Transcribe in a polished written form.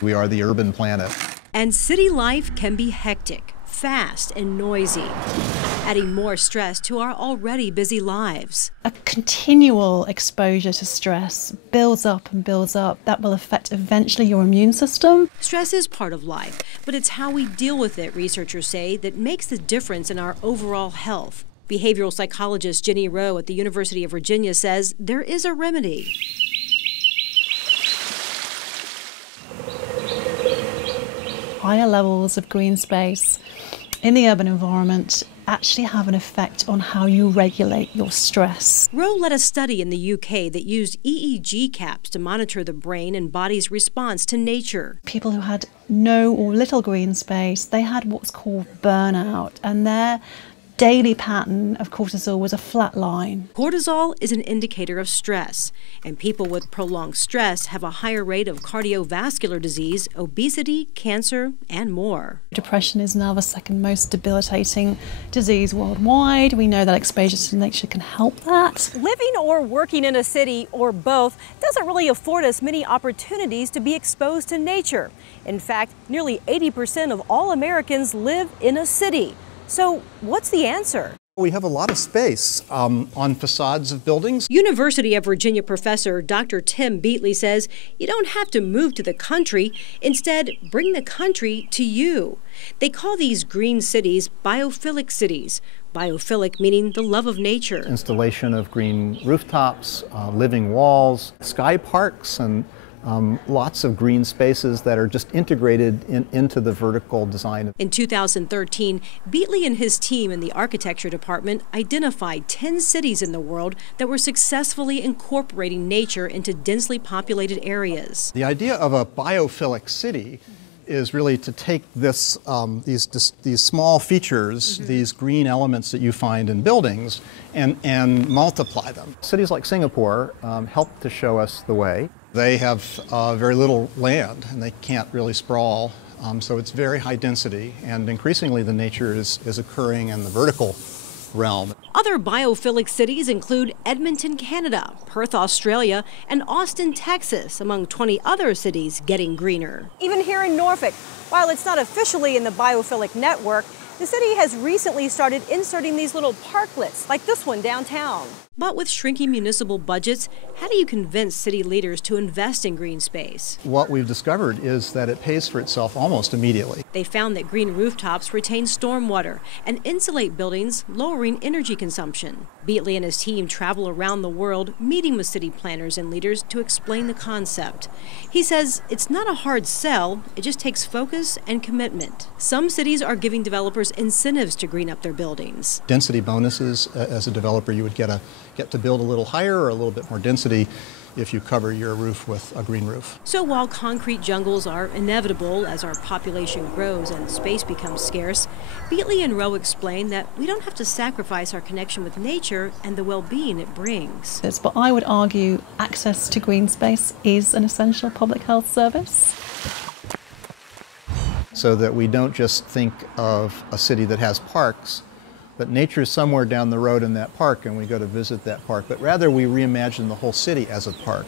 We are the urban planet. And city life can be hectic, fast, and noisy, adding more stress to our already busy lives. A continual exposure to stress builds up and builds up. That will affect eventually your immune system. Stress is part of life, but it's how we deal with it, researchers say, that makes the difference in our overall health. Behavioral psychologist Jenny Rowe at the University of Virginia says there is a remedy. Higher levels of green space in the urban environment actually have an effect on how you regulate your stress. Rowe led a study in the UK that used EEG caps to monitor the brain and body's response to nature. People who had no or little green space, they had what's called burnout, and their daily pattern of cortisol was a flat line. Cortisol is an indicator of stress, and people with prolonged stress have a higher rate of cardiovascular disease, obesity, cancer, and more. Depression is now the second most debilitating disease worldwide. We know that exposure to nature can help that. Living or working in a city, or both, doesn't really afford us many opportunities to be exposed to nature. In fact, nearly 80% of all Americans live in a city. So what's the answer? We have a lot of space on facades of buildings. University of Virginia professor Dr. Tim Beatley says you don't have to move to the country. Instead, bring the country to you. They call these green cities biophilic cities. Biophilic meaning the love of nature. Installation of green rooftops, living walls, sky parks, and lots of green spaces that are just integrated into the vertical design. In 2013, Beatley and his team in the architecture department identified 10 cities in the world that were successfully incorporating nature into densely populated areas. The idea of a biophilic city is really to take this, these small features, these green elements that you find in buildings, and multiply them. Cities like Singapore help to show us the way. They have very little land, and they can't really sprawl, so it's very high density, and increasingly the nature is occurring in the vertical realm. Other biophilic cities include Edmonton, Canada, Perth, Australia, and Austin, Texas, among 20 other cities getting greener. Even here in Norfolk, while it's not officially in the biophilic network, the city has recently started inserting these little parklets, like this one downtown. But with shrinking municipal budgets, how do you convince city leaders to invest in green space? What we've discovered is that it pays for itself almost immediately. They found that green rooftops retain stormwater and insulate buildings, lowering energy consumption. Beatley and his team travel around the world, meeting with city planners and leaders to explain the concept. He says it's not a hard sell, it just takes focus and commitment. Some cities are giving developers incentives to green up their buildings. Density bonuses, as a developer, you would get to build a little higher or a little bit more density if you cover your roof with a green roof. So while concrete jungles are inevitable as our population grows and space becomes scarce, Beatley and Rowe explain that we don't have to sacrifice our connection with nature and the well-being it brings. But I would argue access to green space is an essential public health service. So that we don't just think of a city that has parks, but nature is somewhere down the road in that park and we go to visit that park, but rather we reimagine the whole city as a park.